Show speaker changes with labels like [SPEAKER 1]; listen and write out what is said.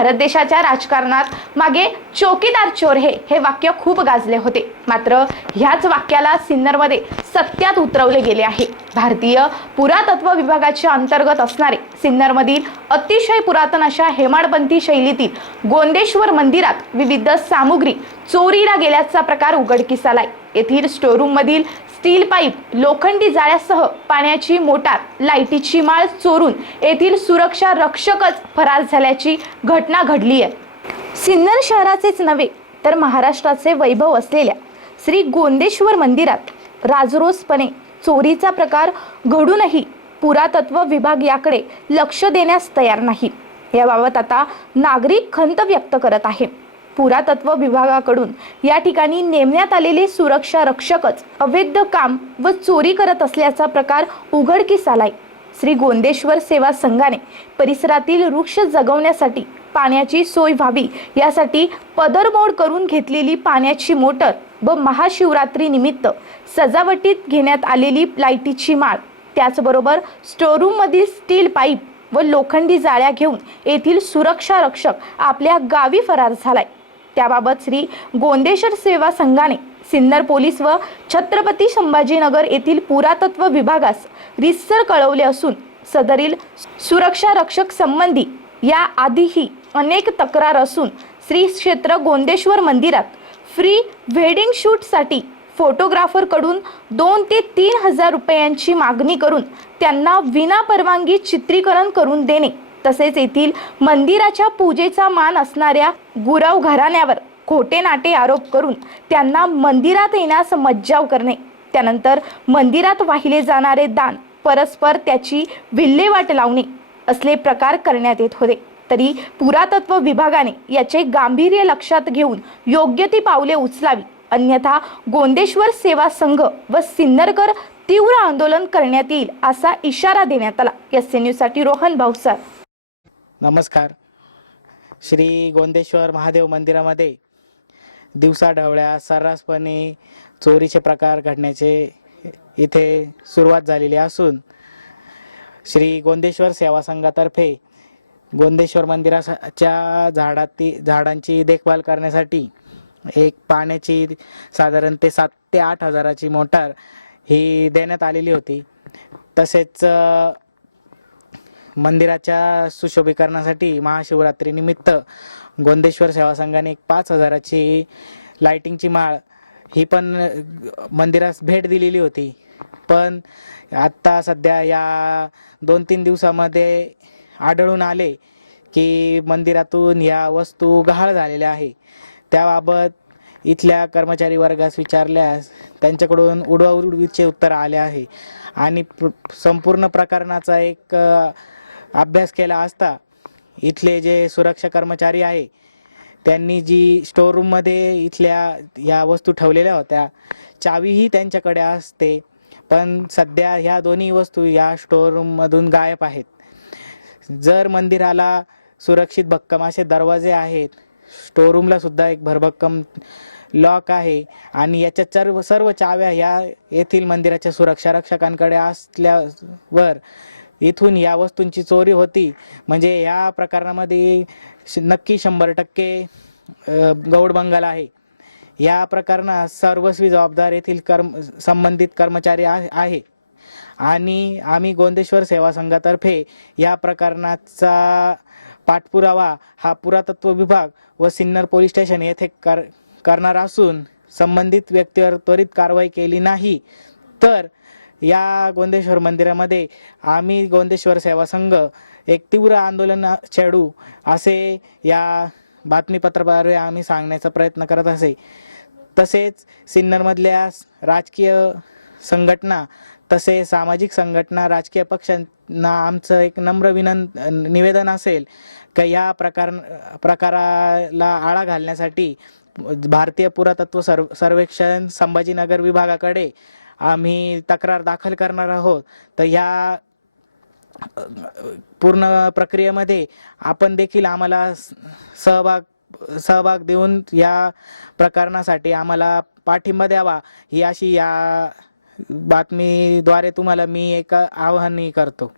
[SPEAKER 1] भारत देशाच्या राजकारणात मागे चौकीदार चोर हे हे वाक्य खूप गाजले होते. मात्र ह्याच वाक्याला सिन्नरमध्ये सत्यात उतरवले गेले आहे. भारतीय पुरातत्व विभागाच्या अंतर्गत असणारे सिन्नरमधील अतिशय पुरातन अशा हेमाडपंथी शैलीतील गोंदेश्वर मंदिरात विविध सामुग्री चोरीला गेल्याचा प्रकार उघडकीस आलाय. येथील स्टोरूम मधील स्टील पाईप लोखंडी जाळ्यासह पाण्याची मोटार लाईटीची माळ चोरून येथील सुरक्षा रक्षकच फरार झाल्याची घटना घडली आहे. सिन्नर शहराचेच नव्हे तर महाराष्ट्राचे वैभव असलेल्या श्री गोंदेश्वर मंदिरात राजरोसपणे चोरीचा प्रकार घडूनही पुरातत्व विभाग याकडे लक्ष देण्यास तयार नाही. याबाबत आता नागरिक खंत व्यक्त करत आहे. पुरातत्व विभागाकडून या ठिकाणी नेमण्यात आलेले सुरक्षा रक्षकच अवैध काम व चोरी करत असल्याचा प्रकार उघडकीस आलाय. श्री गोंदेश्वर सेवा संघाने परिसरातील वृक्ष जगवण्यासाठी पाण्याची सोय व्हावी यासाठी पदरमोड करून घेतलेली पाण्याची मोटर व महाशिवरात्री निमित्त सजावटीत घेण्यात आलेली लाईटीची माळ त्याचबरोबर स्टोरूममधील स्टील पाईप व लोखंडी जाळ्या घेऊन येथील सुरक्षा रक्षक आपल्या गावी फरार झालाय. त्याबाबत श्री गोंदेश्वर सेवा संघाने सिन्नर पोलीस व छत्रपती संभाजीनगर येथील पुरातत्व विभागास रिसर कळवले असून सदरील सुरक्षा रक्षक संबंधी या आधीही अनेक तक्रार असून श्री क्षेत्र गोंदेश्वर मंदिरात फ्री वेडिंग शूटसाठी फोटोग्राफरकडून दोन ते तीन हजार रुपयांची मागणी करून त्यांना विना परवानगी चित्रीकरण करून देणे. तसेच येथील मंदिराच्या पूजेचा मान असणाऱ्या गुरव घराण्यावर खोटे नाटे आरोप करून त्यांना मंदिरात येण्यास मज्जाव करणे. त्यानंतर मंदिरात वाहिले जाणारे दान परस्पर त्याची विल्हेवाट लावणे असले प्रकार करण्यात येत होते. तरी पुरातत्व विभागाने याचे गांभीर्य लक्षात घेऊन योग्य ती पावले उचलावी. अन्यथा गोंदेश्वर सेवा संघ व सिन्नरकर तीव्र आंदोलन करण्यात येईल असा इशारा देण्यात आला. एस एन यूसाठी रोहन भाऊसार.
[SPEAKER 2] नमस्कार. श्री गोंदेश्वर महादेव मंदिरामध्ये दिवसा ढवळ्या सर्रासपणे चोरीचे प्रकार घडण्याचे इथे सुरुवात झालेली असून श्री गोंदेश्वर सेवा संघातर्फे गोंदेश्वर मंदिराच्या झाडाती झाडांची देखभाल करण्यासाठी एक पाण्याची साधारण ते सात ते आठ हजाराची मोटार ही देण्यात आलेली होती. तसेच मंदिराच्या सुशोभीकरणासाठी महाशिवरात्री निमित्त गोंदेश्वर सेवा संघाने एक पाच हजाराची लाइटिंगची माळ ही पण मंदिरास भेट दिलेली होती. पण आत्ता सध्या या दोन तीन दिवसामध्ये आढळून आले की मंदिरातून या वस्तू गहाळ झालेल्या आहे त्याबाबत इथल्या कर्मचारी वर्गास विचारल्यास त्यांच्याकडून उडवाउडवीचे उत्तर आले आहे. आणि संपूर्ण प्रकरणाचा एक अभ्यास केला असता इथले जे सुरक्षा कर्मचारी आहे त्यांनी जी स्टोर रूममध्ये इथल्या या वस्तू ठेवलेल्या होत्या चावीही त्यांच्याकडे असते. पण सध्या ह्या दोन्ही वस्तू या स्टोर रूममधून गायब आहेत. जर मंदिराला सुरक्षित भक्कम असे दरवाजे आहेत स्टोर रूमला सुद्धा एक भरभक्कम लॉक आहे आणि याच्या सर्व सर्व चाव्या ह्या येथील मंदिराच्या सुरक्षा रक्षकांकडे असल्यावर इथून या वस्तूंची चोरी होती म्हणजे या प्रकरणामध्ये श- नक्की शंभर टक्के गौड बंगाल आहे या प्रकरणात सर्वस्वी जबाबदार येथील कर्म संबंधित कर्मचारी आहे. आणि आम्ही गोंदेश्वर सेवा संघातर्फे या प्रकरणाचा पाठपुरावा हा पुरातत्व विभाग व सिन्नर पोलीस स्टेशन येथे कर करणार असून संबंधित व्यक्तीवर त्वरित कारवाई केली नाही तर या गोंदेश्वर मंदिरामध्ये आम्ही गोंदेश्वर सेवा संघ एक तीव्र आंदोलन छेडू असे या बातमीपत्राद्वारे आम्ही सांगण्याचा प्रयत्न करत असे. तसेच सिन्नरमधल्या राजकीय संघटना तसे सामाजिक संघटना राजकीय पक्षांना आमचं एक नम्र विनं निवेदन असेल का या प्रकार प्रकाराला आळा घालण्यासाठी भारतीय पुरातत्व सर्व सर्वेक्षण संभाजीनगर विभागाकडे आम्ही तक्रार दाखल करणार आहोत. तर ह्या पूर्ण प्रक्रियेमध्ये आपण देखील आम्हाला सहभाग सहभाग देऊन या प्रकरणासाठी आम्हाला पाठिंबा द्यावा ही अशी या बातमीद्वारे तुम्हाला मी एक आवाहनही करतो.